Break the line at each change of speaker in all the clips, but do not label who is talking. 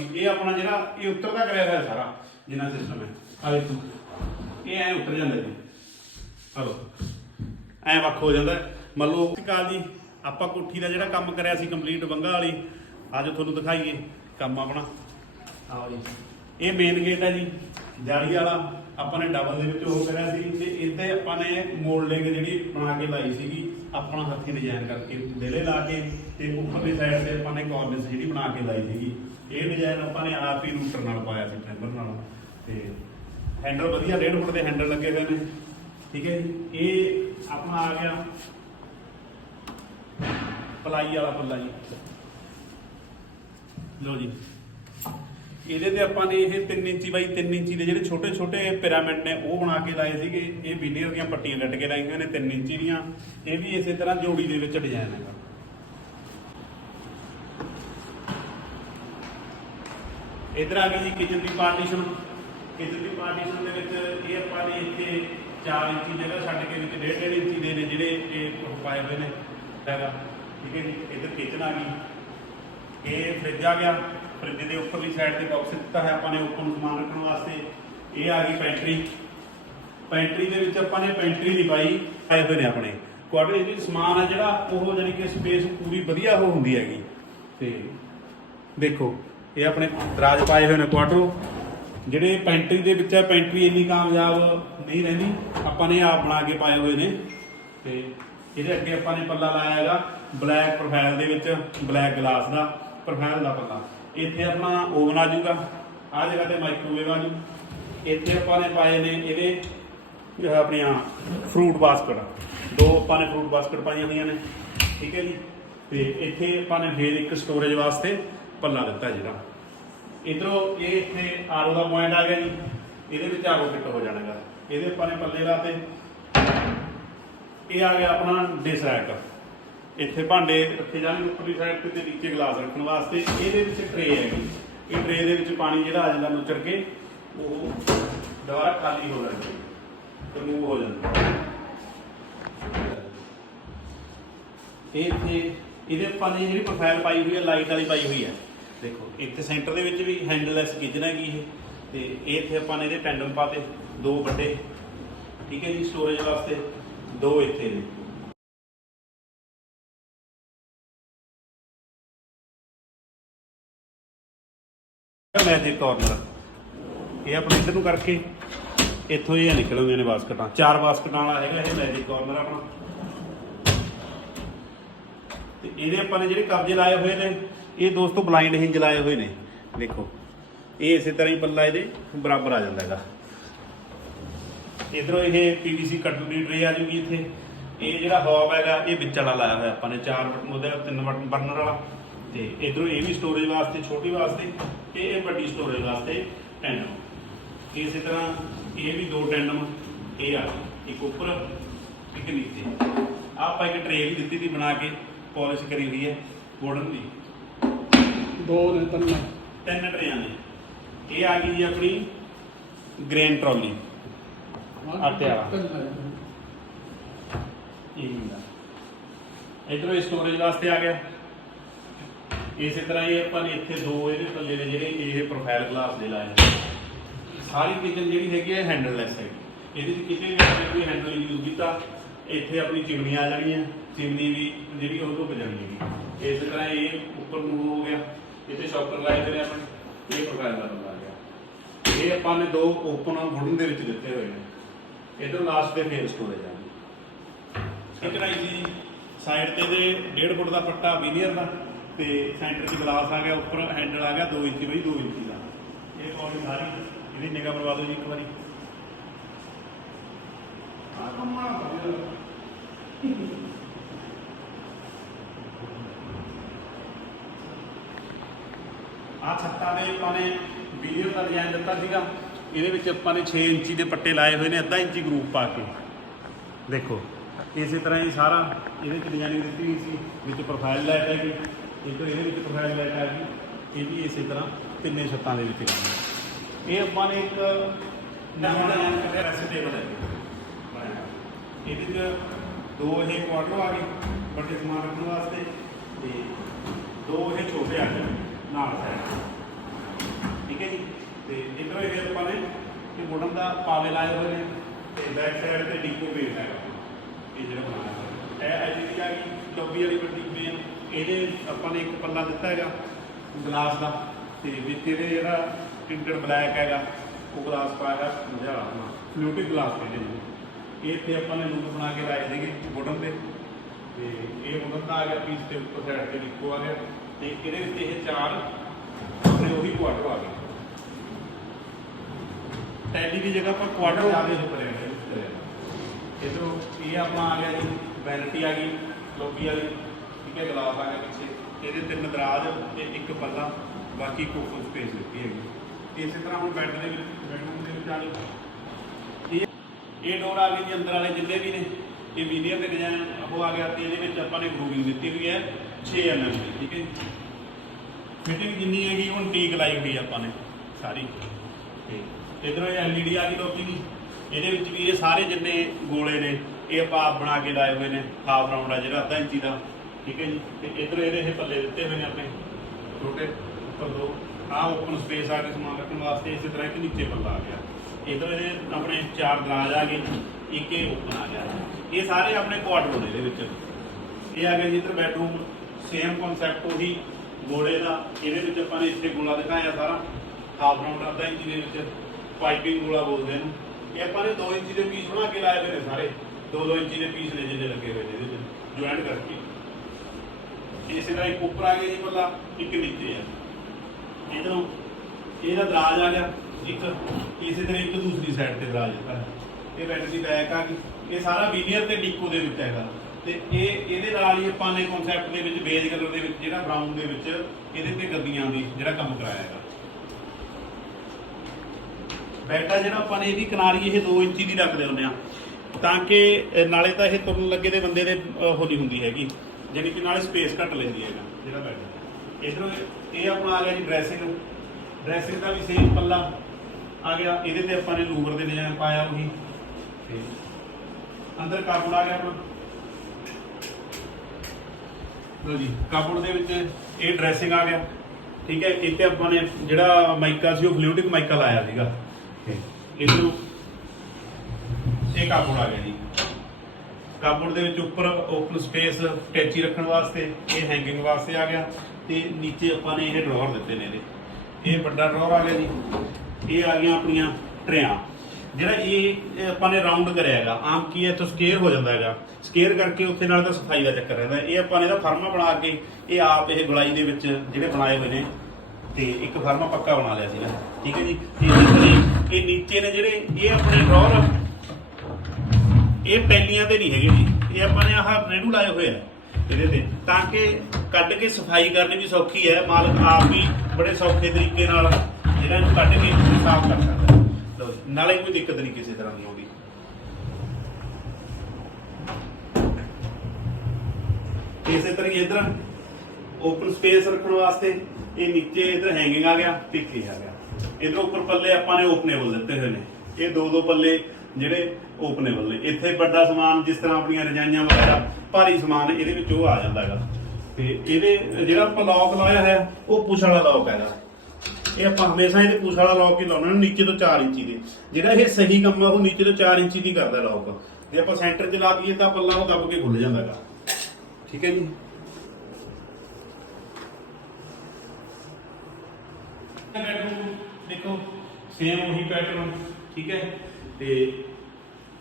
ਇਹ ਆਪਣਾ ਜਿਹੜਾ ਇਹ ਉੱਤਰਦਾ ਕਰਿਆ ਹੋਇਆ ਸਾਰਾ ਜਿੰਨਾ ਸਿਸਟਮ ਹੈ। ਆ ਦੇਖੋ। ਇਹ ਐ ਉੱਤਰ ਜਾਂਦਾ ਜੀ। ਹਲੋ। ਐ ਵੱਖ ਹੋ ਜਾਂਦਾ। ਮੰਨ ਲਓ ਕਾਲ ਜੀ। ਆਪਾਂ ਕੋਠੀ ਦਾ ਜਿਹੜਾ ਕੰਮ ਕਰਿਆ ਸੀ ਕੰਪਲੀਟ ਬੰਗਾ ਵਾਲੀ ਅੱਜ ਤੁਹਾਨੂੰ ਦਿਖਾਈਏ। ਕੰਮ ਆਪਣਾ। ਆਓ ਜੀ। ਇਹ ਮੇਨ ਗੇਟ ਹੈ ਜੀ। ਜਾਲੀ ਵਾਲਾ। ਆਪਾਂ ਨੇ ਡਬਲ ਦੇ ਵਿੱਚ ਉਹ ਕਰਿਆ ਸੀ ਤੇ ਇੱਥੇ ਆਪਾਂ ਨੇ ਮੋਲਡਿੰਗ ਜਿਹੜੀ ਬਣਾ ਕੇ ਲਾਈ ਸੀਗੀ, ਆਪਣਾ ਹੱਥੀਂ ਡਿਜ਼ਾਈਨ ਕਰਕੇ ਡੇਲੇ ਲਾ ਕੇ ਤੇ ਉੱਪਰਲੀ ਸਾਈਡ ਤੇ ਆਪਾਂ ਨੇ ਕਾਰਨਿਸ ਜਿਹੜੀ ਬਣਾ ਕੇ ਲਾਈ ਸੀਗੀ। ਇਹ ਡਿਜ਼ਾਈਨ ਆਪਾਂ ਨੇ ਆਪ ਹੀ ਰੂਟਰ ਨਾਲ ਪਾਇਆ ਸੀ ਟੈਂਬਰ ਨਾਲ। ਤੇ ਹੈਂਡਲ ਵਧੀਆ 1.5 ਫੁੱਟ ਦੇ ਹੈਂਡਲ ਲੱਗੇ ਹੋਏ ਨੇ। ਠੀਕ ਹੈ ਜੀ? ਇਹ ਆਪਣਾ ਆ ਗਿਆ ਪਲਾਈ ਵਾਲਾ ਪੱਲਾ ਜੀ। ਲਓ ਜੀ। ਇਹਦੇ ਤੇ ਆਪਾਂ ਨੇ ਇਹ 3 ਇੰਚੀ ਬਾਈ 3 ਇੰਚੀ ਦੇ ਜਿਹੜੇ ਛੋਟੇ ਛੋਟੇ ਪਿਰਾਮਿਡ ਨੇ, ਉਹ ਬਣਾ ਕੇ ਲਾਏ ਸੀਗੇ। ਇਹ ਵੀਨੀਅਰ ਦੀਆਂ ਪੱਟੀਆਂ ਕੱਟ ਕੇ ਲਾਈਆਂ ਨੇ 3 ਇੰਚੀ ਦੀਆਂ। ਇਹ ਵੀ ਇਸੇ ਤਰ੍ਹਾਂ ਜੋੜੀ ਦੇ ਵਿੱਚ ਡਿਜ਼ਾਈਨ ਹੈਗਾ। ਇਧਰ ਆ ਗਈ ਜੀ ਕਿਚਨ ਦੀ ਪਾਰਟੀਸ਼ਨ ਕਿਚਨ ਦੀ ਪਾਰਟੀਸ਼ਨ ਦੇ ਵਿੱਚ ਇਹ ਆਪਾਂ ਨੇ ਇੱਥੇ 4 ਇੰਚੀ ਜਗ੍ਹਾ ਛੱਡ ਕੇ ਵਿੱਚ 1.5 ਇੰਚੀ ਦੇ ਨੇ ਜਿਹੜੇ ਇਹ ਪਾਏ ਹੋਏ ਨੇ। ਹੈਗਾ। ਠੀਕ ਹੈ ਜੀ। ਇਧਰ ਕਿਚਨ ਆ ਗਈ। ਇਹ ਫ੍ਰਿਜ ਆ ਗਿਆ। ਫਰਿੱਜ ਦੇ ਉੱਪਰਲੀ ਸਾਈਡ ਤੇ ਬਾਕਸ ਦਿੱਤਾ ਹੈ, ਆਪਾਂ ਨੇ ਉੱਪਰ ਨੂੰ ਸਮਾਨ ਰੱਖਣ ਵਾਸਤੇ। ਇਹ ਆ ਗਈ ਪੈਂਟਰੀ ਪੈਂਟਰੀ ਦੇ ਵਿੱਚ ਆਪਾਂ ਨੇ ਪੈਂਟਰੀ ਨਹੀਂ ਪਾਈ ਪਾਏ ਹੋਏ ਨੇ ਆਪਣੇ। ਕੁਆਟਰ ਇਹ ਵੀ ਸਮਾਨ ਆ ਜਿਹੜਾ, ਉਹ ਜਾਨੀ ਕਿ ਸਪੇਸ ਪੂਰੀ ਵਧੀਆ ਉਹ ਹੁੰਦੀ ਹੈਗੀ। ਤੇ ਦੇਖੋ, ਇਹ ਆਪਣੇ ਦਰਾਜ ਪਾਏ ਹੋਏ ਨੇ ਕੁਆਟਰ ਜਿਹੜੇ ਪੈਂਟਰੀ ਦੇ ਵਿੱਚ ਹੈ ਪੈਂਟਰੀ ਇੰਨੀ ਕਾਮਯਾਬ ਨਹੀਂ ਰਹਿੰਦੀ। ਆਪਾਂ ਨੇ ਆਪ ਬਣਾ ਕੇ ਪਾਏ ਹੋਏ ਨੇ। ਤੇ ਇਹਦੇ ਅੱਗੇ ਆਪਾਂ ਨੇ ਪੱਲਾ ਲਾਇਆ ਹੈਗਾ ਬਲੈਕ ਪ੍ਰੋਫਾਈਲ ਦੇ ਵਿੱਚ ਬਲੈਕ ਗਲਾਸ ਦਾ ਪ੍ਰੋਫਾਈਲ ਦਾ ਪੱਲਾ। ਇੱਥੇ ਆਪਣਾ ਓਵਨ ਆ ਜਾਊਗਾ। ਆ ਜਗ੍ਹਾ ਤੇ ਮਾਈਕ੍ਰੋਵੇਵ ਆ ਜੂ। ਇੱਥੇ ਆਪਾਂ ਨੇ ਪਾਏ ਨੇ ਇਹਦੇ, ਇਹ ਆਪਣੀਆਂ ਫਰੂਟ ਬਾਸਕਟ ਦੋ ਆਪਾਂ ਨੇ ਫਰੂਟ ਬਾਸਕਟ ਪਾਈਆਂ ਹੋਈਆਂ ਨੇ। ਠੀਕ ਹੈ ਜੀ? ਤੇ ਇੱਥੇ ਆਪਾਂ ਨੇ ਫੇਰ ਇੱਕ ਸਟੋਰੇਜ ਵਾਸਤੇ ਪੱਲਾ ਦਿੱਤਾ ਜਿਹੜਾ। ਇਧਰੋਂ ਇਹ ਇੱਥੇ ਆਰਓ ਦਾ ਪੁਆਇੰਟ ਆ ਗਿਆ ਜੀ। ਇਹਦੇ ਵਿੱਚ ਆਰਓ ਫਿੱਟ ਹੋ ਜਾਣਾਗਾ। ਇਹਦੇ ਆਪਾਂ ਨੇ ਪੱਲੇ ਲਾਤੇ। ਇਹ ਆ ਗਿਆ ਆਪਣਾ ਡਿਸ਼ ਰੈਕ ਇੱਥੇ ਭਾਂਡੇ ਰੱਖੇ ਜਾਣਗੇ, ਉੱਪਰਲੀ ਸਾਈਡ ਤੇ ਤੇ ਨੀਚੇ ਗਲਾਸ ਰੱਖਣ ਵਾਸਤੇ। ਇਹਦੇ ਵਿੱਚ ਟਰੇ ਹੈਗੀ। ਇਹ ਟਰੇ ਦੇ ਵਿੱਚ ਪਾਣੀ ਜਿਹੜਾ ਆ ਜਾਂਦਾ ਨੁਚੜ ਕੇ, ਉਹ ਦੁਬਾਰਾ ਖਾਲੀ ਹੋ ਜਾਂਦਾ ਰਿਮੂਵ ਹੋ ਜਾਂਦਾ ਇਹ ਇੱਥੇ, ਇਹਦੇ ਆਪਾਂ ਨੇ ਜਿਹੜੀ ਪ੍ਰੋਫਾਈਲ ਪਾਈ ਹੋਈ ਹੈ ਲਾਈਟ ਵਾਲੀ ਪਾਈ ਹੋਈ ਹੈ। ਦੇਖੋ, ਇੱਥੇ ਸੈਂਟਰ ਦੇ ਵਿੱਚ ਵੀ ਹੈਂਡਲੈਸ ਕਿਚਨ ਹੈਗੀ ਇਹ। ਤੇ ਇਹ ਇੱਥੇ ਆਪਾਂ ਨੇ ਇਹਦੇ ਟੈਂਡਮ ਪਾਤੇ, ਦੋ ਵੱਡੇ। ਠੀਕ ਹੈ ਜੀ ਸਟੋਰੇਜ ਵਾਸਤੇ ਦੋ ਇੱਥੇ ਨੇ। ਮੈਜਿਕ ਕਾਰਨਰ ਇਹ ਆਪਣੇ ਇੱਧਰ ਨੂੰ ਕਰਕੇ। ਇੱਥੋਂ ਇਹ ਨਿਕਲ ਆਉਂਦੀਆਂ ਨੇ ਬਾਸਕਟਾਂ। ਚਾਰ ਬਾਸਕਟਾਂ ਵਾਲਾ ਹੈਗਾ ਇਹ ਮੈਜਿਕ ਕਾਰਨਰ ਆਪਣਾ। ਤੇ ਇਹਦੇ ਆਪਾਂ ਨੇ ਜਿਹੜੇ ਕਬਜੇ ਲਾਏ ਹੋਏ ਨੇ, ਇਹ ਦੋਸਤੋ ਬਲਾਈਂਡ ਹਿੰਜ ਲਾਏ ਹੋਏ ਨੇ। ਦੇਖੋ, ਇਹ ਇਸੇ ਤਰ੍ਹਾਂ ਹੀ ਪੱਲਾ ਇਹਦੇ, ਬਰਾਬਰ ਆ ਜਾਂਦਾ ਹੈਗਾ। ਇਧਰੋਂ ਇਹ ਪੀਵੀਸੀ ਕੱਟੂ ਦੀ ਟਰੇ ਆ ਜੂਗੀ ਇੱਥੇ। ਇਹ ਜਿਹੜਾ ਹੌਬ ਹੈਗਾ, ਇਹ ਵਿੱਚ ਵਾਲਾ ਲਾਇਆ ਹੋਇਆ ਆਪਾਂ ਨੇ। ਚਾਰ ਬਟਨ ਉਹਦੇ, ਤਿੰਨ ਬਟਨ ਬਰਨਰ ਵਾਲਾ। ਤੇ ਇਧਰੋਂ ਇਹ ਵੀ ਸਟੋਰੇਜ ਵਾਸਤੇ ਛੋਟੀ ਵਾਸਤੇ ਤੇ ਇਹ ਵੱਡੀ ਸਟੋਰੇਜ ਵਾਸਤੇ ਟੈਂਡਮ ਇਸੇ ਤਰ੍ਹਾਂ ਇਹ ਵੀ ਦੋ ਟੈਂਡਮ ਇਹ ਆ ਇੱਕ ਉੱਪਰ ਇੱਕ ਨੀਚੇ। ਆਪਾਂ ਇੱਕ ਟਰੇ ਵੀ ਦਿੱਤੀ ਸੀ ਬਣਾ ਕੇ ਪਾਲਿਸ਼ ਕਰੀ ਹੋਈ ਹੈ ਗੋਲਡਨ ਦੀ।
ਦੋ ਨੇ ਤਿੰਨ।
ਤਿੰਨ ਟਰੇਆਂ ਨੇ। ਇਹ ਆ ਗਈ ਜੀ ਆਪਣੀ ਗ੍ਰੇਨ ਟਰਾਲੀ ਆਟੇ ਵਾਲਾ। ਇਹ ਹੁੰਦਾ ਇਧਰੋਂ ਇਹ ਸਟੋਰੇਜ ਵਾਸਤੇ ਆ ਗਿਆ। ਇਸੇ ਤਰ੍ਹਾਂ ਹੀ ਆਪਾਂ ਨੇ ਇੱਥੇ ਦੋ ਇਹਦੇ ਪੱਲੇ ਨੇ ਜਿਹੜੇ ਇਹ ਪ੍ਰੋਫਾਈਲ ਗਲਾਸ ਦੇ ਲਾਏ ਨੇ। ਸਾਰੀ ਕਿਚਨ ਜਿਹੜੀ ਹੈਗੀ ਹੈ ਹੈਂਡਲਲੈਸ ਹੈਗੀ। ਇਹਦੇ ਚ ਕਿਤੇ ਵੀ ਆਪਾਂ ਕੋਈ ਹੈਂਡਲ ਯੂਜ਼ ਕੀਤਾ। ਇੱਥੇ ਆਪਣੀ ਚਿਮਨੀ ਆ ਜਾਣੀ ਹੈ ਚਿਮਨੀ ਵੀ ਜਿਹੜੀ ਉਹ ਤੋਂ ਜਾਣੀ ਹੈਗੀ। ਇਸੇ ਤਰ੍ਹਾਂ ਇਹ ਉੱਪਰ ਨੂੰ ਹੋ ਗਿਆ। ਇੱਥੇ ਸ਼ੌਕਰ ਲਾਏ ਹੋਏ ਨੇ ਇਹ ਪ੍ਰੋਫਾਈਲ ਦਾ ਪੱਲਾ ਗਿਆ ਇਹ ਆਪਾਂ ਨੇ ਦੋ ਓਪਨ ਵੁਡਨ ਦੇ ਵਿੱਚ ਦਿੱਤੇ ਹੋਏ ਨੇ। ਇਧਰ ਲਾਸਟ ਤੇ ਫੇਰ ਸਟੋਰੇਜ ਆ ਇੱਕ ਰਾਈ ਜੀ ਸਾਈਡ ਤੇ ਦੇ 1.5 ਫੁੱਟ ਦਾ ਪੱਟਾ ਵੀਨੀਅਰ ਦਾ। ਤੇ ਸੈਂਟਰ 'ਚ ਗਲਾਸ ਆ ਗਿਆ ਉੱਪਰ ਹੈਂਡਲ ਆ ਗਿਆ 2 ਇੰਚੀ ਬਈ 2 ਇੰਚੀ ਦਾ। ਇਹ ਪੌੜੀ ਸਾਰੀ ਇਹਦੀ ਨਿਗਾਹ ਮਰਵਾ ਦਿਓ ਜੀ ਇੱਕ ਵਾਰੀ। ਆ ਕੰਮਾ ਆ ਛੱਤਾਂ ਦੇ ਆਪਾਂ ਨੇ ਵੀਨੀਅਰ ਦਾ ਡਿਜ਼ਾਈਨ ਦਿੱਤਾ ਸੀਗਾ। ਇਹਦੇ ਵਿੱਚ ਆਪਾਂ ਨੇ 6 ਇੰਚੀ ਦੇ ਪੱਟੇ ਲਾਏ ਹੋਏ ਨੇ ਅੱਧਾ ਇੰਚੀ ਗਰੂਪ ਪਾ ਕੇ। ਦੇਖੋ ਇਸੇ ਤਰ੍ਹਾਂ ਹੀ ਸਾਰਾ ਇਹਦੇ ਚ ਡਿਜ਼ਾਈਨਿੰਗ ਦਿੱਤੀ ਹੋਈ ਸੀ ਵਿੱਚ ਪ੍ਰੋਫਾਈਲ ਲਾਈਟ ਹੈਗੀ ਇੱਕ ਇਹਦੇ ਵਿੱਚ ਪ੍ਰੋਫਾਈਲ ਲਾਈਟ ਆ ਗਈ ਇਹ ਵੀ ਇਸੇ ਤਰ੍ਹਾਂ ਤਿੰਨੇ ਛੱਤਾਂ ਦੇ ਵਿੱਚ ਕਰਨੀ ਇਹ ਆਪਾਂ ਨੇ ਇੱਕ ਨਵਾਂ ਡਿਜ਼ਾਈਨ ਕਰਿਆ ਰੈਸੀਟੇਬਲ ਹੈ ਇਹਦੇ ਚ ਦੋ ਇਹ ਕੁਆਟਰ ਆ ਗਏ ਵੱਡੇ ਸਮਾਨ ਰੱਖਣ ਵਾਸਤੇ ਤੇ ਦੋ ਇਹ ਛੋਟੇ ਆ ਗਏ ਨਾਲ ਸਾਈਡ ਠੀਕ ਹੈ ਜੀ? ਤੇ ਇਧਰੋਂ ਇਹ ਆਪਾਂ ਨੇ ਇਹ ਵੁਡਨ ਦਾ ਪਾਵੇ ਲਾਏ ਹੋਏ ਨੇ ਤੇ ਬੈਕ ਸਾਈਡ ਤੇ ਡੀਕੋ ਬੇਸ ਹੈਗਾ। ਇਹ ਜਿਹੜਾ ਬਣਾਇਆ ਹੋਇਆ। ਇਹ ਐ ਜਿਹੜੀ ਆ ਗਈ, ਲੋਬੀ ਵਾਲੀ ਵੱਡੀ ਬੇਨ ਇਹਦੇ ਆਪਾਂ ਨੇ ਇੱਕ ਪੱਲਾ ਦਿੱਤਾ ਹੈਗਾ ਗਲਾਸ ਦਾ ਤੇ ਵਿੱਚ ਇਹਦੇ ਜਿਹੜਾ ਟਿੰਟਡ ਬਲੈਕ ਹੈਗਾ ਉਹ ਗਲਾਸ ਪਾਇਆ ਜਿਹੜਾ ਫਲੂਟਿਕ ਗਲਾਸ ਕਹਿੰਦੇ ਨੇ। ਇਹ ਤੇ ਆਪਾਂ ਨੇ ਲੂਪ ਬਣਾ ਕੇ ਲਾਏ ਸੀਗੇ ਵੁਡਨ ਦੇ ਤੇ ਇਹ ਵੁਡਨ ਦਾ ਆ ਗਿਆ ਪੀਸ ਤੇ ਉੱਪਰ ਸਾਈਡ ਤੇ ਡੀਕੋ ਆ ਗਿਆ ਤੇ ਇਹਦੇ ਵਿੱਚ ਇਹ ਚਾਰ ਆਪਣੇ ਉਹੀ ਕੁਆਟਰ ਆ ਗਏ। ਟੈਲੀ ਦੀ ਜਗ੍ਹਾ ਪਰ ਕੁਆਟਰ ਜ਼ਿਆਦਾ ਹੋ ਕਰਿਆ ਇਧਰੋਂ ਇਹ ਆਪਣਾ ਆ ਗਿਆ ਜੀ ਵੈਨਿਟੀ ਆ ਗਈ ਲੋਬੀ ਵਾਲੀ ਠੀਕ ਹੈ ਗਲਾਸ ਆ ਗਿਆ ਪਿੱਛੇ, ਇਹਦੇ ਤਿੰਨ ਦਰਾਜ ਤੇ ਇੱਕ ਪੱਲਾ, ਬਾਕੀ ਕੋਕੋ ਸਪੇਸ ਦਿੱਤੀ ਹੈਗੀ ਇਸੇ ਤਰ੍ਹਾਂ ਹੁਣ ਬੈੱਡ ਦੇ ਵਿੱਚ ਬੈਡਰੂਮ ਦੇ ਵਿੱਚ ਆ ਗਈ। ਇਹ ਡੋਰ ਆ ਗਈ ਜੀ ਅੰਦਰ ਵਾਲੇ ਜਿੰਨੇ ਵੀ ਨੇ, ਇਹ ਵੀਨੀਅਰ ਦੇ ਡਿਜ਼ਾਈਨ ਉਹ ਆ ਗਿਆ ਤੇ ਇਹਦੇ ਵਿੱਚ ਆਪਾਂ ਨੇ ਗਰੂਵਿੰਗ ਦਿੱਤੀ ਹੋਈ ਹੈ 6 mm ਦੀ, ਠੀਕ ਹੈ ਫਿਟਿੰਗ ਜਿੰਨੀ ਹੈਗੀ, ਹੁਣ ਟੀਕ ਲਾਈ ਹੋਈ ਆਪਾਂ ਨੇ ਸਾਰੀ। ਤੇ ਇਧਰੋਂ ਇਹ ਐਲਈਡੀ ਆ ਗਈ ਲੋਕੀ ਦੀ ਇਹਦੇ ਵਿੱਚ ਵੀ ਇਹ ਸਾਰੇ ਜਿੰਨੇ ਗੋਲੇ ਨੇ, ਇਹ ਆਪਾਂ ਆਪ ਬਣਾ ਕੇ ਲਾਏ ਹੋਏ ਨੇ ਹਾਫ ਰਾਉਂਡ ਆ ਜਿਹੜਾ, ਅੱਧਾ ਇੰਚੀ ਦਾ। ਠੀਕ ਹੈ ਜੀ? ਤੇ ਇਧਰੋਂ ਇਹਦੇ ਇਹ ਪੱਲੇ ਦਿੱਤੇ ਹੋਏ ਨੇ ਆਪਣੇ। ਛੋਟੇ ਉੱਪਰ ਦੋ ਆ ਓਪਨ ਸਪੇਸ ਆ ਕੇ ਸਮਾਨ ਰੱਖਣ ਵਾਸਤੇ, ਇਸੇ ਤਰ੍ਹਾਂ ਇੱਕ ਨੀਚੇ ਪੱਲਾ ਆ ਗਿਆ। ਇਧਰੋਂ ਇਹਦੇ ਆਪਣੇ ਚਾਰ ਦਰਾਜ ਆ ਗਏ, ਇੱਕ ਇਹ ਓਪਨ ਆ ਗਿਆ। ਇਹ ਸਾਰੇ ਆਪਣੇ ਕੁਆਟਰ ਇਹਦੇ ਵਿੱਚ। ਇਹ ਆ ਗਿਆ ਜੀ ਇੱਧਰ ਬੈਡਰੂਮ ਸੇਮ ਕਨਸੈਪਟ ਉਹੀ ਗੋਲੇ ਦਾ। ਇਹਦੇ ਵਿੱਚ ਆਪਾਂ ਨੇ ਇੱਥੇ ਗੋਲਾ ਦਿਖਾਇਆ ਸਾਰਾ। ਹਾਫ ਰਾਉਂਡ ਅੱਧਾ ਇੰਚ ਦੇ ਵਿੱਚ ਪਾਈਪਿੰਗ ਗੋਲਾ ਬੋਲਦੇ ਇਹਨੂੰ ਇਹ ਆਪਾਂ ਨੇ 2 ਇੰਚ ਦੇ ਪੀਸ ਬਣਾ ਕੇ ਲਾਏ ਹੋਏ ਨੇ ਸਾਰੇ। 2-2 ਇੰਚ ਦੇ ਪੀਸ ਨੇ ਜਿਹਦੇ ਲੱਗੇ ਹੋਏ ਨੇ ਇਹਦੇ ਵਿੱਚ। ਜੁਆਇੰਟ ਕਰਕੇ। ਇਸੇ ਤਰ੍ਹਾਂ ਇੱਕ ਉੱਪਰ ਆ ਗਿਆ ਜੀ ਪੱਲਾ ਇੱਕ ਨੀਚੇ ਆ। ਇਧਰੋਂ ਇਹਦਾ ਦਰਾਜ ਆ ਗਿਆ ਇੱਕ ਇਸੇ ਤਰ੍ਹਾਂ ਇੱਕ ਦੂਸਰੀ ਸਾਈਡ ਤੇ ਦਰਾਜ ਹੈ ਇਹ ਬੈੱਡ ਦੀ ਬੈਕ ਆ ਗਈ। ਇਹ ਸਾਰਾ ਵੀਨੀਅਰ ਤੇ ਡਿਕੋ ਦੇ ਵਿੱਚ ਹੈਗਾ। ਤੇ ਇਹ ਇਹਦੇ ਨਾਲ ਹੀ ਆਪਾਂ ਨੇ ਕਨਸੈਪਟ ਦੇ ਵਿੱਚ ਬੇਜ ਕਲਰ ਦੇ ਵਿੱਚ ਜਿਹੜਾ ਬਰਾਊਨ ਦੇ ਵਿੱਚ ਇਹਦੇ ਤੇ ਗੱਦੀਆਂ ਦੀ ਜਿਹੜਾ ਕੰਮ ਕਰਾਇਆ ਹੈਗਾ। ਬੈਟਾ ਜਿਹੜਾ ਆਪਾਂ ਨੇ ਇਹਦੀ ਕਿਨਾਰੀ ਇਹ 2 ਇੰਚੀ ਦੀ ਰੱਖਦੇ ਹੁੰਦੇ ਆ। ਤਾਂ ਕਿ ਨਾਲੇ ਤਾਂ ਇਹ ਤੁਰਨ ਲੱਗੇ ਦੇ ਬੰਦੇ ਦੇ ਅਹ, ਉਹ ਨਹੀਂ ਹੁੰਦੀ ਹੈਗੀ। ਜਾਣੀ ਕਿ ਨਾਲੇ ਸਪੇਸ ਘੱਟ ਲੈਂਦੀ ਹੈਗਾ ਜਿਹੜਾ ਬੈਟਾ ਇਧਰੋਂ ਇਹ ਆਪਣਾ ਆ ਗਿਆ ਜੀ ਡਰੈਸਿੰਗ ਡਰੈਸਿੰਗ ਦਾ ਵੀ ਸੇਮ ਪੱਲਾ। ਆ ਗਿਆ, ਇਹਦੇ ਤੇ ਆਪਾਂ ਨੇ ਲੂਵਰ ਦੇ ਡਿਜ਼ਾਈਨ ਪਾਇਆ ਉਹੀ। ਤੇ ਅੰਦਰ ਕਾਬੂੜ ਆ ਗਿਆ ਆਪਣਾ। ਲੋ ਜੀ ਕਾਬੂੜ ਦੇ ਵਿੱਚ ਇਹ ਡਰੈਸਿੰਗ ਆ ਗਿਆ। ਠੀਕ ਹੈ ਇੱਥੇ ਆਪਾਂ ਨੇ ਜਿਹੜਾ ਮਾਈਕਾ ਸੀ, ਉਹ ਫਲੂਟਿਕ ਮਾਈਕਾ ਲਾਇਆ ਸੀਗਾ। ਇਧਰੋਂ ਇਹ ਕਾਬੂੜ ਆ ਗਿਆ ਜੀ। ਕਾਬੂੜ ਦੇ ਵਿੱਚ ਉੱਪਰ ਓਪਨ ਸਪੇਸ ਟੈਚੀ ਰੱਖਣ ਵਾਸਤੇ, ਇਹ ਹੈਂਗਿੰਗ ਵਾਸਤੇ ਆ ਗਿਆ ਤੇ ਨੀਚੇ ਆਪਾਂ ਨੇ ਇਹ ਡਰਾਅਰ ਦਿੱਤੇ ਨੇ ਇਹਦੇ। ਇਹ ਵੱਡਾ ਡਰਾਅਰ ਆ ਗਿਆ ਜੀ। ਇਹ ਆ ਗਈਆਂ ਆਪਣੀਆਂ ਟਰੇਆਂ। ਜਿਹੜਾ ਇਹ ਆਪਾਂ ਨੇ ਰਾਉਂਡ ਕਰਿਆ ਹੈਗਾ, ਆਮ ਕੀ ਹੈ ਤੋਂ ਸਕੇਅਰ ਹੋ ਜਾਂਦਾ ਹੈਗਾ। ਸਕੇਅਰ ਕਰਕੇ ਉੱਥੇ ਨਾਲ ਤਾਂ ਸਫ਼ਾਈ ਦਾ ਚੱਕਰ ਰਹਿੰਦਾ। ਇਹ ਆਪਾਂ ਨੇ ਇਹਦਾ ਫਰਮਾ ਬਣਾ ਕੇ, ਇਹ ਆਪ ਇਹ ਗੁਲਾਈ ਦੇ ਵਿੱਚ ਜਿਹੜੇ ਬਣਾਏ ਹੋਏ ਨੇ, ਤੇ ਇੱਕ ਫਰਮਾ ਪੱਕਾ ਬਣਾ ਲਿਆ ਸੀਗਾ। ਠੀਕ ਹੈ ਜੀ? ਤੇ ਇਹ ਨੀਚੇ ਨੇ ਜਿਹੜੇ, ਇਹ ਆਪਣੇ ਡਰਾਅਰ ਇਹ ਟੈਲੀਆਂ ਤੇ ਨਹੀਂ ਹੈਗੇ ਜੀ। ਇਹ ਆਪਾਂ ਨੇ ਆਹ ਰੇਡੂ ਲਾਏ ਹੋਏ ਆ ਇਹਦੇ ਤੇ। ਤਾਂ ਕਿ ਕੱਢ ਕੇ ਸਫ਼ਾਈ ਕਰਨੀ ਵੀ ਸੌਖੀ ਹੈ। ਮਾਲਕ ਆਪ ਵੀ ਬੜੇ ਸੌਖੇ ਤਰੀਕੇ ਨਾਲ ਜਿਹੜਾ ਇਹਨੂੰ ਕੱਢ ਕੇ ਸਾਫ਼ ਕਰ ਸਕਦਾ ਲਓ ਨਾਲੇ ਕੋਈ ਦਿੱਕਤ ਨਹੀਂ ਕਿਸੇ ਤਰ੍ਹਾਂ ਦੀ ਆਉਂਦੀ। ਇਸੇ ਤਰ੍ਹਾਂ ਹੀ ਇਧਰ ਓਪਨ ਸਪੇਸ ਰੱਖਣ ਵਾਸਤੇ ਇਹ ਨੀਚੇ ਇਧਰ ਹੈਂਗਿੰਗ ਆ ਗਿਆ ਤੇ ਇੱਥੇ ਆ ਗਿਆ। ਇਧਰ ਉੱਪਰ ਪੱਲੇ ਆਪਾਂ ਨੇ ਓਪਨੇਬਲ ਦਿੱਤੇ ਹੋਏ ਨੇ। ਇਹ ਦੋ ਦੋ ਪੱਲੇ ਜਿਹੜੇ ਓਪਨੇਬਲ ਨੇ। ਇੱਥੇ ਵੱਡਾ ਸਮਾਨ ਜਿਸ ਤਰ੍ਹਾਂ ਆਪਣੀਆਂ ਰਜਾਈਆਂ ਵਗੈਰਾ, ਭਾਰੀ ਸਮਾਨ ਇਹਦੇ ਵਿੱਚ ਉਹ ਆ ਜਾਂਦਾ ਹੈਗਾ। ਤੇ ਇਹਦੇ ਜਿਹੜਾ ਆਪਾਂ ਲੌਕ ਲਾਇਆ ਹੈ ਉਹ ਪੁਸ਼ ਵਾਲਾ ਲੌਕ ਹੈਗਾ। ਇਹ ਆਪਾਂ ਹਮੇਸ਼ਾ ਇਹਦੇ ਪੁਸ਼ ਵਾਲਾ ਲੌਕ ਹੀ ਲਾਉਣਾ ਨੀਚੇ ਤੋਂ 4 ਇੰਚੀ ਦੇ। ਜਿਹੜਾ ਇਹ ਸਹੀ ਕੰਮ ਆ, ਉਹ ਨੀਚੇ ਤੋਂ 4 ਇੰਚੀ ਦੀ ਕਰਦਾ ਲੌਕ ਜੇ ਆਪਾਂ ਸੈਂਟਰ 'ਚ ਲਾ ਦਈਏ ਤਾਂ ਪੱਲਾ ਉਹ ਦੱਬ ਕੇ ਖੁੱਲ ਜਾਂਦਾ ਹੈਗਾ। ਠੀਕ ਹੈ ਜੀ? ਬੈਡਰੂਮ ਦੇਖੋ ਸੇਮ ਉਹੀ ਪੈਟਰਨ ਠੀਕ ਹੈ? ਤੇ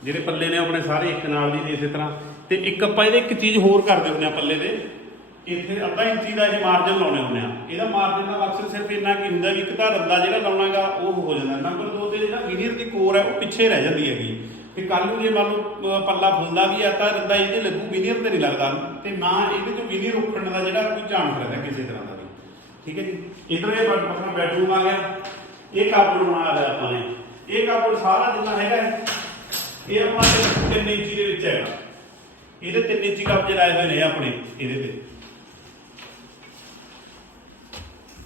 ਜਿਹੜੇ ਪੱਲੇ ਨੇ ਆਪਣੇ ਸਾਰੇ ਇੱਕ ਨਾਲ ਦੀ ਇਸੇ ਤਰ੍ਹਾਂ। ਤੇ ਇੱਕ ਆਪਾਂ ਇਹਦੇ ਇੱਕ ਚੀਜ਼ ਹੋਰ ਕਰਦੇ ਹੁੰਦੇ ਆ ਪੱਲੇ ਦੇ ਇੱਥੇ ਅੱਧਾ ਇੰਚੀ ਦਾ ਇਹ ਮਾਰਜਨ ਲਾਉਣੇ ਹੁੰਦੇ ਆ ਇਹਦਾ ਮਾਰਜਨ ਦਾ ਮਕਸਦ ਸਿਰਫ ਇੰਨਾ ਕੀ ਹੁੰਦਾ ਵੀ ਇੱਕ ਤਾਂ ਰੱਦਾ ਜਿਹੜਾ ਲਾਉਣਾਗਾ ਉਹ ਹੋ ਜਾਂਦਾ। ਨੰਬਰ 2 ਤੇ ਜਿਹੜਾ ਵੀਨੀਅਰ ਦੀ ਕੋਰ ਹੈ, ਉਹ ਪਿੱਛੇ ਰਹਿ ਜਾਂਦੀ ਹੈਗੀ। ਕਿ ਕੱਲ ਨੂੰ ਜੇ ਮੰਨ ਲਓ ਪੱਲਾ ਫੁੱਲਦਾ ਵੀ ਆ, ਤਾਂ ਰੱਦਾ ਇਹਦੇ ਲੱਗੂ ਵੀਨੀਅਰ ਤੇ ਨਹੀਂ ਲੱਗਦਾ। ਤੇ ਨਾ ਇਹਦੇ ਤੋਂ ਵੀਨੀਅਰ ਉੱਪੜਨ ਦਾ ਜਿਹੜਾ ਕੋਈ ਚਾਂਸ ਰਹਿੰਦਾ ਕਿਸੇ ਤਰ੍ਹਾਂ ਦਾ ਵੀ। ਠੀਕ ਹੈ ਜੀ? ਇਧਰ ਇਹ ਬੈਡ- ਆਪਣਾ ਬੈਡਰੂਮ ਆ ਗਿਆ। ਇਹ ਕਾਪੜ ਬਣਾ ਲਿਆ ਆਪਾਂ ਨੇ। ਇਹ ਕਾਪੜ ਸਾਰਾ ਜਿੰਨਾ ਹੈਗਾ ਇਹ ਆਪਾਂ ਦੇ 3 ਇੰਚੀ ਦੇ ਵਿੱਚ ਹੈਗਾ। ਇਹਦੇ 3 ਇੰਚੀ ਕਬਜੇ ਲਾਏ ਹੋਏ ਨੇ ਆਪਣੇ, ਇਹਦੇ ਤੇ।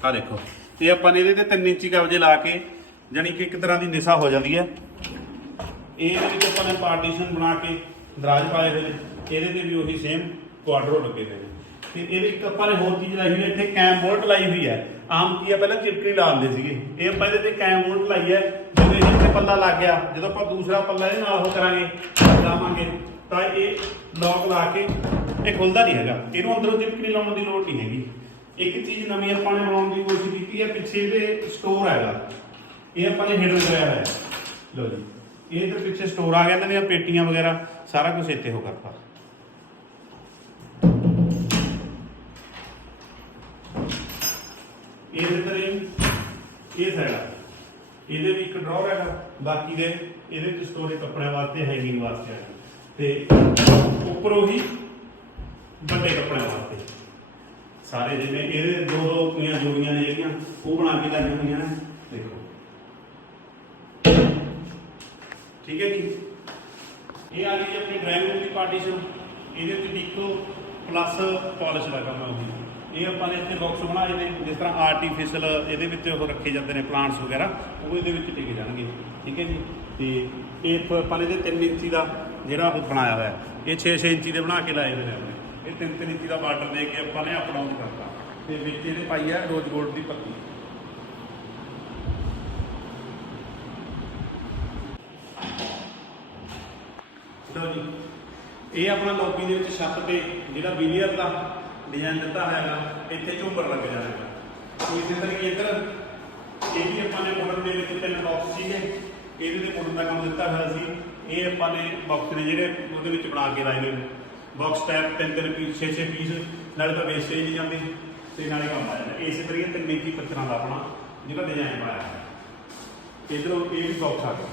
ਆ ਦੇਖੋ, ਇਹ ਆਪਾਂ ਨੇ ਇਹਦੇ ਤੇ 3 ਇੰਚੀ ਕਬਜੇ ਲਾ ਕੇ ਜਾਨੀ ਕਿ ਇੱਕ ਤਰ੍ਹਾਂ ਦੀ ਨਿਸਾ ਹੋ ਜਾਂਦੀ ਹੈ। ਇਹ ਇਹਦੇ ਵਿੱਚ ਆਪਾਂ ਨੇ ਪਾਰਟੀਸ਼ਨ ਬਣਾ ਕੇ, ਦਰਾਜ ਪਾਏ ਹੋਏ ਨੇ। ਇਹਦੇ ਤੇ ਵੀ ਉਹੀ ਸੇਮ ਕੁਆਡਰੋ ਲੱਗੇ ਹੋਏ ਨੇ। ਤੇ ਇਹਦੇ ਇੱਕ ਆਪਾਂ ਨੇ ਹੋਰ ਚੀਜ਼ ਲਾਈ ਹੋਈ ਹੈ, ਇੱਥੇ ਕੈਮ ਬੋਲਟ ਲਾਈ ਹੋਈ ਹੈ। ਆਮ ਕੀ ਆ ਪਹਿਲਾਂ ਚਿਪਕਣੀ ਲਾ ਦਿੰਦੇ ਸੀਗੇ। ਇਹ ਆਪਾਂ ਇਹਦੇ ਤੇ ਕੈਮ ਬੋਲਟ ਲਾਈ ਹੈ। ਜਦੋਂ ਇਹਦੇ ਤੇ ਪੱਲਾ ਲੱਗ ਗਿਆ, ਜਦੋਂ ਆਪਾਂ ਦੂਸਰਾ ਪੱਲਾ ਇਹਦੇ ਨਾਲ ਉਹ ਕਰਾਂਗੇ, ਲਾਵਾਂਗੇ, ਤਾਂ ਇਹ ਲੌਕ ਲਾ ਕੇ ਇਹ ਖੁੱਲਦਾ ਨਹੀਂ ਹੈਗਾ। ਇਹਨੂੰ ਅੰਦਰੋਂ ਚਿਪਕਣੀ ਲਾਉਣ ਦੀ ਲੋੜ ਨਹੀਂ ਹੈਗੀ। ਇੱਕ ਚੀਜ਼ ਨਵੀਂ ਆਪਾਂ ਨੇ ਬਣਾਉਣ ਦੀ ਕੋਸ਼ਿਸ਼ ਕੀਤੀ ਹੈ, ਪਿੱਛੇ ਇਹਦੇ ਸਟੋਰ ਹੈਗਾ। ਇਹ ਆਪਾਂ ਨੇ ਹਿਡਨ ਕਰਿਆ ਹੋਇਆ ਹੈ। ਲੋ ਜੀ। ਇਹ ਤੇ ਪਿੱਛੇ ਸਟੋਰ ਆ ਗਿਆ, ਇਹਨਾਂ ਦੀਆਂ ਪੇਟੀਆਂ ਵਗੈਰਾ, ਸਾਰਾ ਕੁਝ ਇੱਥੇ ਹੋ ਕਰਤਾ। ਇਹ ਦੇ ਇਹ ਸਾਈਡ ਇਹਦੇ ਵੀ ਇੱਕ ਡਰਾਅਰ ਹੈਗਾ, ਬਾਕੀ ਦੇ, ਇਹਦੇ ਵਿੱਚ ਸਟੋਰੇਜ ਕੱਪੜਿਆਂ ਵਾਸਤੇ ਹੈਂਗਿੰਗ ਵਾਸਤੇ ਹੈਗਾ ਤੇ ਉੱਪਰੋਂ ਹੀ ਵੱਡੇ ਕੱਪੜਿਆਂ ਵਾਸਤੇ। ਸਾਰੇ ਜਿਵੇਂ ਇਹਦੇ ਦੋ ਦੋ ਦੀਆਂ ਜੋੜੀਆਂ ਨੇ ਜਿਹੜੀਆਂ, ਉਹ ਬਣਾ ਕੇ ਲਾਈਆਂ ਹੋਈਆਂ ਨੇ। ਦੇਖੋ। ਠੀਕ ਹੈ ਜੀ। ਇਹ ਆ ਗਈ ਆਪਣੀ ਡਰਾਈਵਿੰਗ ਰੂਮ ਦੀ ਪਾਰਟੀਸ਼ਨ ਇਹਦੇ ਵਿੱਚ ਡਿਕੋ ਪਲੱਸ ਪਾਲਿਸ਼ ਦਾ ਕੰਮ ਹੈ ਇਹ ਆਪਾਂ ਨੇ ਇੱਥੇ ਬਾਕਸ ਬਣਾਏ ਨੇ, ਜਿਸ ਤਰ੍ਹਾਂ ਆਰਟੀਫੀਸ਼ੀਅਲ ਇਹਦੇ ਵਿੱਚ ਉਹ ਰੱਖੇ ਜਾਂਦੇ ਨੇ ਪਲਾਂਟਸ ਵਗੈਰਾ, ਉਹ ਇਹਦੇ ਵਿੱਚ ਟਿਕ ਜਾਣਗੇ, ਠੀਕ ਹੈ ਜੀ? ਤੇ ਇਹ ਆਪਾਂ ਨੇ ਇਹਦੇ 3 ਇੰਚੀ ਦਾ ਜਿਹੜਾ ਉਹ ਬਣਾਇਆ ਹੋਇਆ ਇਹ 6-6 ਇੰਚੀ ਦੇ ਬਣਾ ਕੇ ਲਾਏ ਹੋਏ ਨੇ ਆਪਣੇ। ਇਹ 3-3 ਇੰਚੀ ਦਾ ਬਾਰਡਰ ਦੇ ਕੇ ਆਪਾਂ ਨੇ ਅਪ ਡਾਊਨ ਕਰਤਾ। ਤੇ ਵਿੱਚ ਇਹਦੇ ਪਾਈ ਹੈ ਰੋਜ਼ ਗੋਲਡ ਦੀ ਪੱਤੀ। ਲਓ ਜੀ। ਇਹ ਆਪਣਾ ਲੌਬੀ ਦੇ ਵਿੱਚ ਛੱਤ ਤੇ ਜਿਹੜਾ ਵੀਨੀਅਰ ਦਾ ਡਿਜ਼ਾਈਨ ਦਿੱਤਾ ਹੋਇਆਗਾ, ਇੱਥੇ ਝੁੰਬਰ ਲੱਗ ਜਾਏਗਾ ਕੋਈ ਇਸੇ ਤਰੀਕੇ ਇੱਧਰ। ਇਹ ਵੀ ਆਪਾਂ ਨੇ ਮਾਡਲ ਦੇ ਵਿੱਚ ਤਿੰਨ ਬਾਕਸ ਸੀਗੇ। ਇਹਦੇ ਤੇ ਮਾਡਲ ਦਾ ਕੰਮ ਦਿੱਤਾ ਹੋਇਆ ਸੀ। ਇਹ ਆਪਾਂ ਨੇ ਬਾਕਸ ਨੇ ਜਿਹੜੇ ਉਹਦੇ ਵਿੱਚ ਬਣਾ ਕੇ ਲਾਏ ਨੇ। ਬਾਕਸ ਟੈਪ ਤਿੰਨ ਤਿੰਨ ਪੀਸ ਛੇ ਛੇ ਪੀਸ ਨਾਲੇ ਤਾਂ ਵੇਸਟੇਜ ਨਹੀਂ ਜਾਂਦੀ। ਤੇ ਨਾਲੇ ਕੰਮ ਆ ਜਾਂਦਾ। ਇਸੇ ਤਰੀਕੇ ਤਿੰਨ ਮੇਕੀ ਪੱਥਰਾਂ ਦਾ ਆਪਣਾ ਜਿਹੜਾ ਡਿਜ਼ਾਈਨ ਬਣਾਇਆ ਹੈ ਇਧਰੋਂ ਇਹ ਵੀ ਬਾਕਸ ਆ ਗਿਆ।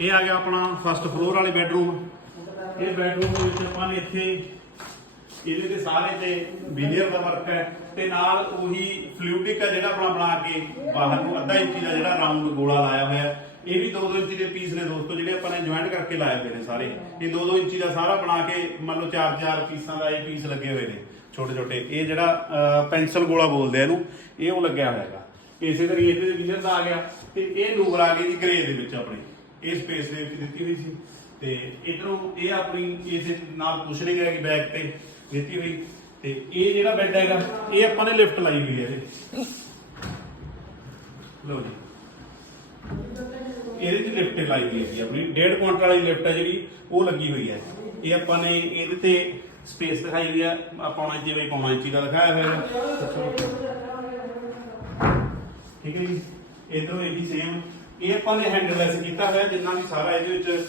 ਇਹ ਆ ਗਿਆ ਆਪਣਾ ਫਸਟ ਫਲੋਰ ਵਾਲੇ ਬੈਡਰੂਮ ਇਹ ਬੈਡਰੂਮ ਦੇ ਵਿੱਚ ਆਪਾਂ ਨੇ ਇੱਥੇ ਇਹਦੇ ਤੇ ਸਾਰੇ ਤੇ ਵੀਨੀਅਰ ਦਾ ਵਰਕ ਹੈ ਤੇ ਨਾਲ ਉਹੀ ਫਲੂਇਡਿਕ ਹੈ ਜਿਹੜਾ ਆਪਣਾ ਬਣਾ ਕੇ ਬਾਹਰ ਨੂੰ ਅੱਧਾ ਇੰਚੀ ਦਾ ਜਿਹੜਾ ਰਾਉਂਡ ਗੋਲਾ ਲਾਇਆ ਹੋਇਆ ਇਹ ਵੀ 2-2 ਇੰਚੀ ਦੇ ਪੀਸ ਨੇ ਦੋਸਤੋ, ਜਿਹੜੇ ਆਪਾਂ ਨੇ ਜੁਆਇੰਟ ਕਰਕੇ ਲਾਏ ਹੋਏ ਨੇ ਸਾਰੇ। ਇਹ 2-2 ਇੰਚੀ ਦਾ ਸਾਰਾ ਬਣਾ ਕੇ ਮੰਨ ਲਓ 4-4 ਪੀਸਾਂ ਦਾ ਇਹ ਪੀਸ ਲੱਗੇ ਹੋਏ ਨੇ ਛੋਟੇ ਛੋਟੇ ਇਹ ਜਿਹੜਾ ਪੈਨਸਲ ਗੋਲਾ ਬੋਲਦੇ ਆ ਇਹਨੂੰ, ਇਹ ਉਹ ਲੱਗਿਆ ਹੋਇਆ ਹੈਗਾ। ਇਸੇ ਤਰੀਕੇ ਇਹਦੇ ਵੀਨੀਅਰ ਦਾ ਆ ਗਿਆ ਤੇ ਇਹ ਨੂਰ ਆ ਗਈ ਦੀ ਗ੍ਰੇ ਦੇ ਵਿੱਚ ਆਪਣੀ। ਇਹ ਸਪੇਸ ਦੇ ਵਿੱਚ ਦਿੱਤੀ ਹੋਈ ਸੀ। ਤੇ ਇਧਰੋਂ ਇਹ ਆਪਣੀ ਇਸੇ ਨਾਲ ਕੁਸ਼ਨਿੰਗ ਹੈਗੀ ਬੈਕ ਤੇ ਦਿੱਤੀ ਹੋਈ। ਤੇ ਇਹ ਜਿਹੜਾ ਬੈੱਡ ਹੈਗਾ ਇਹ ਆਪਾਂ ਨੇ ਲਿਫਟ ਲਾਈ ਹੋਈ ਹੈ ਇਹਦੇ ਲਓ ਜੀ। ਇਹਦੇ 'ਚ ਲਿਫਟ ਲਾਈ ਹੋਈ ਹੈ ਜੀ ਆਪਣੀ। 1.5 ਕੁਆਂਟਲ ਵਾਲੀ ਲਿਫਟ ਹੈ ਜਿਹੜੀ ਉਹ ਲੱਗੀ ਹੋਈ ਹੈ। ਇਹ ਆਪਾਂ ਨੇ ਇਹਦੇ ਤੇ ਸਪੇਸ ਦਿਖਾਈ ਹੋਈ ਹੈ। ਆਪਾਂ ਹੁਣ ਜਿਵੇਂ ਪੌਣਾ ਇੰਚੀ ਦਾ ਦਿਖਾਇਆ ਹੋਇਆ ਹੈ। ਠੀਕ ਹੈ ਜੀ। ਇਧਰੋਂ ਇਹ ਵੀ ਸੇਮ ਇਹ ਆਪਾਂ ਨੇ ਹੈਂਡਲੈਸ ਕੀਤਾ ਹੋਇਆ, ਜਿੰਨਾ ਵੀ ਸਾਰਾ ਇਹਦੇ ਵਿੱਚ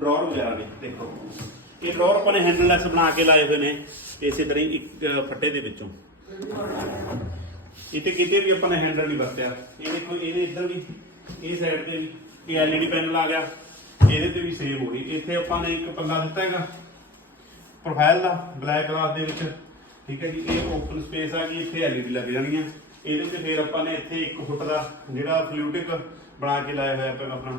ਡਰਾਅਰ ਵਗੈਰਾ ਨੇ, ਦੇਖੋ। ਇਹ ਡਰਾਅਰ ਆਪਾਂ ਨੇ ਹੈਂਡਲੈਸ ਬਣਾ ਕੇ ਲਾਏ ਹੋਏ ਨੇ, ਇਸੇ ਤਰ੍ਹਾਂ ਹੀ ਇੱਕ ਫੱਟੇ ਦੇ ਵਿੱਚੋਂ। ਇਹ ਕਿਤੇ ਵੀ ਆਪਾਂ ਨੇ ਹੈਂਡਲ ਨਹੀਂ ਵਰਤਿਆ। ਇਹ ਦੇਖੋ, ਇਹਦੇ ਇੱਧਰ ਵੀ, ਇਹ ਸਾਈਡ ਤੇ ਵੀ, ਇਹ ਐਲਈਡੀ ਪੈਨਲ ਆ ਗਿਆ। ਇਹਦੇ ਤੇ ਵੀ ਸੇਮ ਹੋ ਗਈ। ਇੱਥੇ ਆਪਾਂ ਨੇ ਇੱਕ ਪੱਲਾ ਦਿੱਤਾ ਹੈਗਾ ਪ੍ਰੋਫਾਈਲ ਦਾ ਬਲੈਕ ਗਲਾਸ ਦੇ ਵਿੱਚ। ਠੀਕ ਹੈ ਜੀ, ਇਹ ਓਪਨ ਸਪੇਸ ਆ ਗਈ, ਇੱਥੇ ਐਲਈਡੀ ਲੱਗ ਜਾਣੀਆਂ ਇਹਦੇ ਤੇ ਫਿਰ ਆਪਾਂ ਨੇ ਇੱਥੇ 1 ਫੁੱਟ ਦਾ ਜਿਹੜਾ ਫਲੂਟਿਕ ਬਣਾ ਕੇ ਲਾਇਆ ਹੋਇਆ ਆਪਾਂ ਆਪਣਾ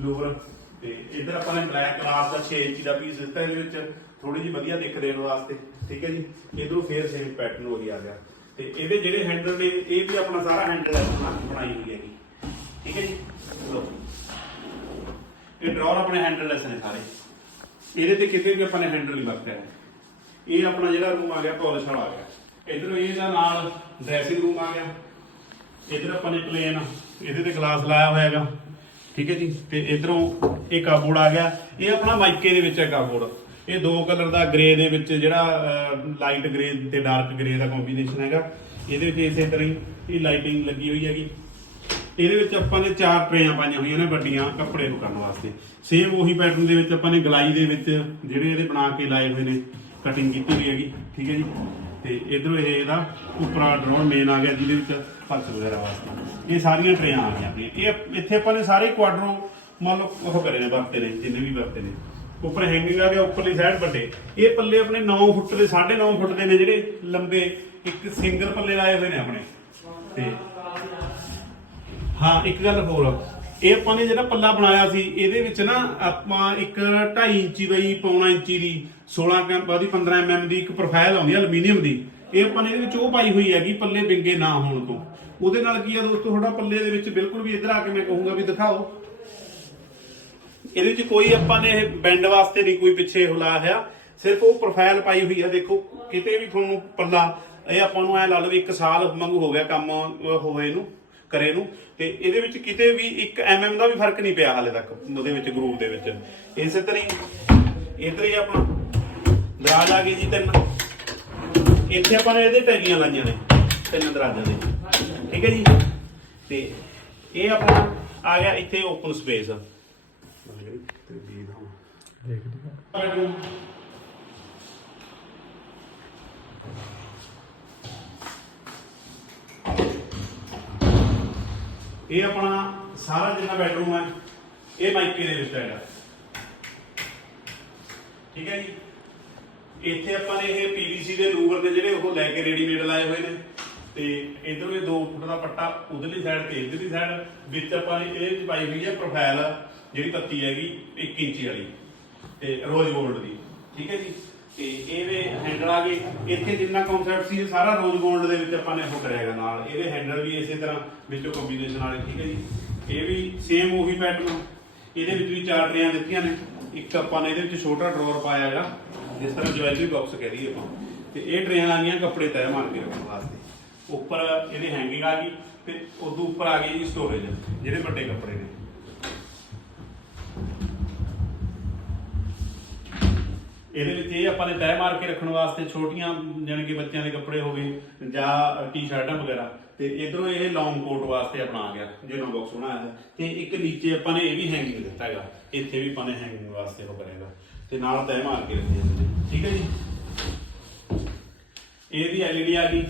ਲੂਵਰ ਤੇ ਇੱਧਰ ਆਪਾਂ ਨੇ ਬਲੈਕ ਗਲਾਸ ਦਾ 6 ਇੰਚੀ ਦਾ ਪੀਸ ਦਿੱਤਾ ਇਹਦੇ ਵਿੱਚ। ਥੋੜੀ ਜਿਹੀ ਵਧੀਆ ਦਿੱਖ ਦੇਣ ਵਾਸਤੇ, ਠੀਕ ਹੈ ਜੀ? ਇਧਰੋਂ ਫੇਰ ਸੇਮ ਪੈਟਰਨ ਹੋ ਗਿਆ ਗਿਆ। ਤੇ ਇਹਦੇ ਜਿਹੜੇ ਹੈਂਡਲ ਨੇ, ਇਹ ਵੀ ਆਪਣਾ ਸਾਰਾ ਹੈਂਡਲ ਬਣਾਈ ਹੋਈ ਹੈਗੀ। ਠੀਕ ਹੈ ਜੀ? ਲੋ ਇਹ ਡਰਾਅਰ ਆਪਣੇ ਹੈਂਡਲੈਸ ਨੇ ਸਾਰੇ। ਇਹਦੇ ਤੇ ਕਿਤੇ ਵੀ ਆਪਾਂ ਨੇ ਹੈਂਡਲ ਨਹੀਂ ਵਰਤਿਆ। ਇਹ ਆਪਣਾ ਜਿਹੜਾ ਰੂਮ ਆ ਗਿਆ ਪਾਲਿਸ਼ ਵਾਲਾ ਆ ਗਿਆ। ਇਧਰੋਂ ਇਹਦਾ ਨਾਲ ਡਰੈਸਿੰਗ ਰੂਮ ਆ ਗਿਆ। ਇਧਰ ਆਪਾਂ ਨੇ ਪਲੇਨ ਇਹਦੇ ਤੇ ਗਲਾਸ ਲਾਇਆ ਹੋਇਆ ਹੈਗਾ। ਠੀਕ ਹੈ ਜੀ? ਤੇ ਇਧਰੋਂ ਇਹ ਕਾਬੋਰਡ ਆ ਗਿਆ। ਇਹ ਆਪਣਾ ਮਾਈਕੇ ਦੇ ਵਿੱਚ ਹੈ ਕਾਬੋਰਡ ਇਹ ਦੋ ਕਲਰ ਦਾ ਗ੍ਰੇ ਦੇ ਵਿੱਚ ਜਿਹੜਾ ਲਾਈਟ ਗ੍ਰੇ ਤੇ ਡਾਰਕ ਗ੍ਰੇ ਦਾ ਕੰਬੀਨੇਸ਼ਨ ਹੈਗਾ। ਇਹਦੇ ਵਿੱਚ ਇਸੇ ਤਰ੍ਹਾਂ ਹੀ ਇਹ ਲਾਈਟਿੰਗ ਲੱਗੀ ਹੋਈ ਹੈਗੀ। ਇਹਦੇ ਵਿੱਚ ਆਪਾਂ ਨੇ ਚਾਰ ਟਰੇਆਂ ਪਾਈਆਂ ਹੋਈਆਂ ਨੇ ਵੱਡੀਆਂ ਕੱਪੜੇ ਨੂੰ ਕਰਨ ਵਾਸਤੇ। ਸੇਮ ਉਹੀ ਪੈਟਰਨ ਦੇ ਵਿੱਚ ਆਪਾਂ ਨੇ ਗਲਾਈ ਦੇ ਵਿੱਚ ਜਿਹੜੇ ਇਹਦੇ ਬਣਾ ਕੇ ਲਾਏ ਹੋਏ ਨੇ ਕਟਿੰਗ ਕੀਤੀ ਹੋਈ ਹੈਗੀ। ਠੀਕ ਹੈ ਜੀ? ਤੇ ਇਧਰੋਂ ਇਹ ਇਹਦਾ ਉੱਪਰਾ ਡਰੋਨ ਮੇਨ ਆ ਗਿਆ, ਜਿਹਦੇ ਵਿੱਚ ਫਰਸ਼ ਵਗੈਰਾ ਵਾਸਤੇ। ਇਹ ਸਾਰੀਆਂ ਟਰੇਆਂ ਆ ਗਈਆਂ ਆਪਣੀਆਂ। ਇਹ ਇੱਥੇ ਆਪਾਂ ਨੇ ਸਾਰੇ ਕੁਆਡਰੋ ਮੰਨ ਲਓ ਉਹ ਕਰੇ ਨੇ, ਵਰਤੇ ਨੇ, ਜਿੰਨੇ ਵੀ ਵਰਤੇ ਨੇ। ਉੱਪਰ ਹੈਂਗਿੰਗ ਆ ਗਿਆ, ਉੱਪਰਲੀ ਸਾਈਡ ਵੱਡੇ। ਇਹ ਪੱਲੇ ਆਪਣੇ 9 ਫੁੱਟ ਦੇ 9.5 ਫੁੱਟ ਦੇ ਨੇ ਜਿਹੜੇ ਲੰਬੇ, ਇੱਕ ਸਿੰਗਲ ਪੱਲੇ ਲਾਏ ਹੋਏ ਨੇ ਆਪਣੇ। ਤੇ ਹਾਂ, ਇੱਕ ਗੱਲ ਹੋਰ ਇਹ ਆਪਾਂ ਨੇ ਜਿਹੜਾ ਪੱਲਾ ਬਣਾਇਆ ਸੀ ਇਹਦੇ ਵਿੱਚ ਨਾ ਆਪਾਂ ਇੱਕ 2.5 ਇੰਚੀ ਦਾ ਪੌਣਾ ਇੰਚੀ ਦੀ 16 ਕੈਂਪ ਦੀ 15 mm ਦੀ ਇੱਕ ਪ੍ਰੋਫਾਈਲ ਆਉਂਦੀ ਹੈ ਐਲੂਮੀਨੀਅਮ ਦੀ। ਇਹ ਆਪਾਂ ਨੇ ਇਹਦੇ ਵਿੱਚ ਉਹ ਪਾਈ ਹੋਈ ਹੈਗੀ ਪੱਲੇ ਵਿੰਗੇ ਨਾ ਹੋਣ ਤੋਂ। ਉਹਦੇ ਨਾਲ ਕੀ ਆ ਦੋਸਤੋ ਤੁਹਾਡਾ ਪੱਲੇ ਦੇ ਵਿੱਚ ਬਿਲਕੁਲ ਵੀ ਇੱਧਰ ਆ ਕੇ ਮੈਂ ਕਹੂੰਗਾ ਵੀ ਦਿਖਾਓ। ਇਹਦੇ ਵਿੱਚ ਕੋਈ ਆਪਾਂ ਨੇ ਇਹ ਬੈਂਡ ਵਾਸਤੇ ਨਹੀਂ ਕੋਈ ਪਿੱਛੇ ਹੁਲਾ ਹੈ ਸਿਰਫ ਉਹ ਪ੍ਰੋਫਾਈਲ ਪਾਈ ਹੋਈ ਹੈ ਦੇਖੋ ਕਿਤੇ ਵੀ ਤੁਹਾਨੂੰ ਪੱਲਾ ਇਹ ਆਪਾਂ ਨੂੰ ਐ ਲਾ ਲਓ ਵੀ ਇੱਕ ਸਾਲ ਵਾਂਗੂ ਹੋ ਗਿਆ ਕੰਮ ਅਹ, ਹੋਏ ਨੂੰ। ਕਰੇ ਨੂੰ ਤੇ ਇਹਦੇ ਵਿੱਚ ਕਿਤੇ ਵੀ 1 ਐਮਐਮ ਦਾ ਵੀ ਫ਼ਰਕ ਨਹੀਂ ਪਿਆ ਹਾਲੇ ਤੱਕ ਉਹਦੇ ਵਿੱਚ ਗਰੂਪ ਦੇ ਵਿੱਚ। ਇਸੇ ਤਰ੍ਹਾਂ ਹੀ ਇਧਰ ਹੀ ਆਪਣਾ ਦਰਾਜ ਆ ਗਈ ਜੀ ਤਿੰਨ। ਇੱਥੇ ਆਪਾਂ ਨੇ ਇਹਦੇ ਟੈਗੀਆਂ ਲਾਈਆਂ ਨੇ ਤਿੰਨ ਦਰਾਜਾਂ ਦੇ। ਠੀਕ ਹੈ ਜੀ? ਤੇ ਇਹ ਆਪਣਾ ਆ ਗਿਆ ਇੱਥੇ ਓਪਨ ਸਪੇਸ ਬੈਡਰੂਮ ਇਹ ਆਪਣਾ ਸਾਰਾ ਜਿੰਨਾ ਬੈਡਰੂਮ ਹੈ, ਇਹ ਮਾਈਕੇ ਦੇ ਵਿੱਚ ਹੈਗਾ। ਠੀਕ ਹੈ ਜੀ? ਇੱਥੇ ਆਪਾਂ ਨੇ ਇਹ ਪੀਵੀਸੀ ਦੇ ਲੂਵਰ ਦੇ ਜਿਹੜੇ, ਉਹ ਲੈ ਕੇ ਰੈਡੀਮੇਡ ਲਾਏ ਹੋਏ ਨੇ। ਤੇ ਇਧਰ ਇਹ 2 ਫੁੱਟ ਦਾ ਪੱਟਾ, ਉਧਰਲੀ ਸਾਈਡ ਤੇ ਇਧਰਲੀ ਸਾਈਡ ਵਿੱਚ ਆਪਾਂ ਨੇ ਇਹਦੇ ਵਿੱਚ ਪਾਈ ਹੋਈ ਹੈ ਪ੍ਰੋਫਾਈਲ ਜਿਹੜੀ ਪੱਤੀ ਹੈਗੀ 1 ਇੰਚੀ ਵਾਲੀ, ਤੇ ਰੋਜ਼ ਗੋਲਡ ਦੀ। ਠੀਕ ਹੈ ਜੀ? ਤੇ ਇਹਦੇ ਹੈਂਡਲ ਆ ਗਏ। ਇੱਥੇ ਜਿੰਨਾ ਕਨਸੈਪਟ ਸੀ ਸਾਰਾ ਰੋਜ਼ 골ਡ ਦੇ ਵਿੱਚ ਆਪਾਂ ਨੇ ਉਹ ਕਰਿਆਗਾ ਨਾਲ। ਇਹਦੇ ਹੈਂਡਲ ਵੀ ਇਸੇ ਤਰ੍ਹਾਂ ਵਿੱਚੋਂ ਕੰਬੀਨੇਸ਼ਨ ਵਾਲੇ, ਠੀਕ ਹੈ ਜੀ? ਇਹ ਵੀ ਸੇਮ ਉਹੀ ਪੈਟਰਨ ਇਹਦੇ ਵਿੱਚ ਵੀ ਚਾਰ ਟਰੇਆਂ ਦਿੱਤੀਆਂ ਨੇ। ਇੱਕ ਆਪਾਂ ਨੇ ਇਹਦੇ ਵਿੱਚ ਛੋਟਾ ਡਰਾਅਰ ਪਾਇਆ ਹੈਗਾ। ਜਿਸ ਤਰ੍ਹਾਂ ਜਵੈਲਰੀ ਬਾਕਸ ਕਹਿ ਲਈਏ ਆਪਾਂ। ਤੇ ਇਹ ਟਰੇਆਂ ਆ ਗਈਆਂ ਕੱਪੜੇ ਤੈਅ ਮਾਰ ਕੇ ਰੱਖਣ ਵਾਸਤੇ। ਉੱਪਰ ਇਹਦੀ ਹੈਂਗਿੰਗ ਆ ਗਈ ਤੇ ਉਦੋਂ ਉੱਪਰ ਆ ਗਈ ਜੀ ਸਟੋਰੇਜ ਜਿਹੜੇ ਵੱਡੇ ਕੱਪੜੇ ਨੇ। ਇਹਦੇ ਵਿੱਚ ਇਹ ਆਪਾਂ ਨੇ ਤੈਅ ਮਾਰ ਕੇ ਰੱਖਣ ਵਾਸਤੇ ਛੋਟੀਆਂ, ਜਾਣੀ ਕਿ ਬੱਚਿਆਂ ਦੇ ਕੱਪੜੇ ਹੋ ਗਏ, ਜਾਂ ਟੀ-ਸ਼ਰਟਾਂ ਵਗੈਰਾ। ਤੇ ਇਧਰੋਂ ਇਹ ਲੌਂਗ ਕੋਟ ਵਾਸਤੇ ਆਪਣਾ ਆ ਗਿਆ, ਜਿਹਨਾਂ ਬਾਕਸ ਬਣਾਇਆ ਹੈ। ਤੇ ਇੱਕ ਨੀਚੇ ਆਪਾਂ ਨੇ ਇਹ ਵੀ ਹੈਂਗਿੰਗ ਦਿੱਤਾ ਹੈਗਾ। ਇੱਥੇ ਵੀ ਆਪਾਂ ਨੇ ਹੈਂਗਿੰਗ ਵਾਸਤੇ ਉਹ ਕਰੇਗਾ ਤੇ ਨਾਲ ਤੈਅ ਮਾਰ ਕੇ ਰੱਖੀ ਜਾਂਦੇ ਠੀਕ ਹੈ ਜੀ? ਇਹਦੀ ਐਲਈਡੀ ਆ ਗਈ।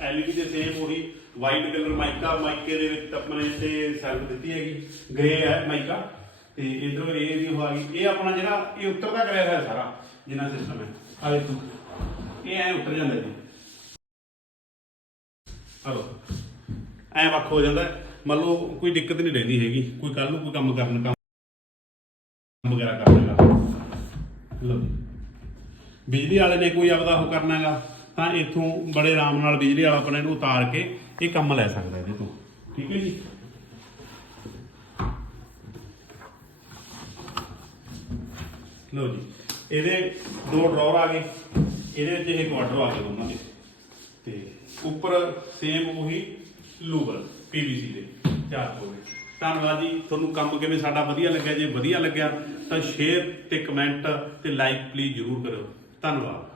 ਐਲਈਡੀ ਦੇ ਸੇਮ ਉਹੀ ਵਾਈਟ ਕਲਰ ਮਾਈਕਾ ਮਾਈਕੇ ਦੇ ਵਿੱਚ ਆਪਾਂ ਨੇ ਇੱਥੇ ਸੈਲਫ ਦਿੱਤੀ ਹੈਗੀ। ਗ੍ਰੇ ਹੈ ਮਾਈਕਾ ਤੇ ਇਧਰੋਂ ਇਹ ਵੀ ਉਹ ਗਈ। ਇਹ ਆਪਣਾ ਜਿਹੜਾ, ਇਹ ਉੱਤਰ ਦਾ ਕਰਿਆ ਹੋਇਆ ਸਾਰਾ। ਜਿੰਨਾ ਸਿਸਟਮ ਹੈ। ਆ ਦੇਖੋ ਇਹ ਐ ਉੱਤਰ ਜਾਂਦਾ ਜੀ। ਹਲੋ। ਐ ਵੱਖ ਹੋ ਜਾਂਦਾ। ਮੰਨ ਲਓ ਕੋਈ ਦਿੱਕਤ ਨਹੀਂ ਰਹਿੰਦੀ ਹੈਗੀ। ਕੋਈ ਕੱਲ ਨੂੰ ਕੋਈ ਕੰਮ ਕਰਨ, ਕੰਮ ਵਗੈਰਾ ਕਰਨਾ ਹੈਗਾ। ਲਓ ਬਿਜਲੀ ਵਾਲੇ ਨੇ ਕੋਈ ਆਪਦਾ ਉਹ ਕਰਨਾ ਹੈਗਾ, ਤਾਂ ਇੱਥੋਂ ਬੜੇ ਆਰਾਮ ਨਾਲ ਬਿਜਲੀ ਵਾਲਾ ਆਪਣੇ ਨੂੰ ਉਤਾਰ ਕੇ ਇਹ ਕੰਮ ਲੈ ਸਕਦਾ ਇਹਦੇ ਤੋਂ। ਠੀਕ ਹੈ ਜੀ? ਲਓ ਜੀ। ਇਹਦੇ ਦੋ ਡਰਾਅਰ ਆ ਗਏ। ਇਹਦੇ ਵਿੱਚ ਇਹ ਕੁਆਟਰ ਆ ਗਏ ਦੋਨਾਂ ਦੇ। ਤੇ ਉੱਪਰ ਸੇਮ ਉਹੀ ਲੂਬਲ ਪੀਵੀਸੀ ਦੇ ਚਾਰ ਹੋ ਗਏ। ਧੰਨਵਾਦ ਜੀ। ਤੁਹਾਨੂੰ ਕੰਮ ਕਿਵੇਂ ਸਾਡਾ ਵਧੀਆ ਲੱਗਿਆ? ਜੇ ਵਧੀਆ ਲੱਗਿਆ, ਤਾਂ ਸ਼ੇਅਰ ਤੇ ਕਮੈਂਟ ਤੇ ਲਾਈਕ ਪਲੀਜ਼ ਜਰੂਰ ਕਰਿਓ। ਧੰਨਵਾਦ।